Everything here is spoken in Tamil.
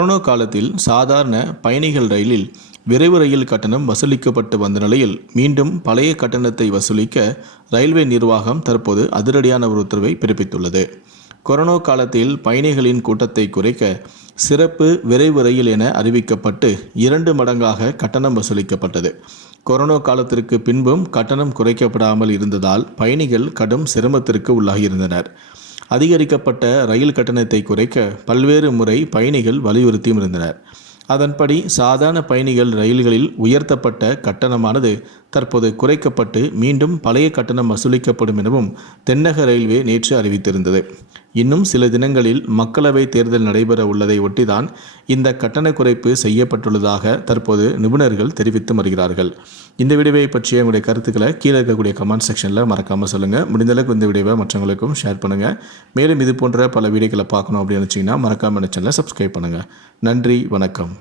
கொரோனா காலத்தில் சாதாரண பயணிகள் ரயிலில் விரைவு ரயில் கட்டணம் வசூலிக்கப்பட்டு வந்த நிலையில் மீண்டும் பழைய கட்டணத்தை வசூலிக்க ரயில்வே நிர்வாகம் தற்போது அதிரடியான ஒரு உத்தரவை பிறப்பித்துள்ளது. கொரோனா காலத்தில் பயணிகளின் கூட்டத்தை குறைக்க சிறப்பு விரைவு ரயில் என அறிவிக்கப்பட்டு இரண்டு மடங்காக கட்டணம் வசூலிக்கப்பட்டது. கொரோனா காலத்திற்கு பின்பும் கட்டணம் குறைக்கப்படாமல் இருந்ததால் பயணிகள் கடும் சிரமத்திற்கு உள்ளாகியிருந்தனர். அதிகரிக்கப்பட்ட ரயில் கட்டணத்தை குறைக்க பல்வேறு முறை பயணிகள் வலியுறுத்தியும் இருந்தனர். அதன்படி சாதாரண பயணிகள் ரயில்களில் உயர்த்தப்பட்ட கட்டணமானது தற்போது குறைக்கப்பட்டு மீண்டும் பழைய கட்டணம் வசூலிக்கப்படும் எனவும் தென்னக ரயில்வே நேற்று அறிவித்திருந்தது. இன்னும் சில தினங்களில் மக்களவை தேர்தல் நடைபெற உள்ளதை ஒட்டிதான் இந்த கட்டண குறைப்பு செய்யப்பட்டுள்ளதாக தற்போது நிபுணர்கள் தெரிவித்து வருகிறார்கள். இந்த வீடியோவை பற்றிய உங்களுடைய கருத்துக்களை கீழே இருக்கக்கூடிய கமெண்ட் செக்ஷனில் மறக்காமல் சொல்லுங்கள் முடிந்தளவுக்கு இந்த வீடியோவை மற்றவங்களுக்கும் ஷேர் பண்ணுங்கள் மேலும் இது போன்ற பல வீடியோக்களை பார்க்கணும் அப்படின்னு நினச்சிங்கன்னா மறக்காமல் சேனலை சப்ஸ்கிரைப் பண்ணுங்கள் நன்றி வணக்கம்.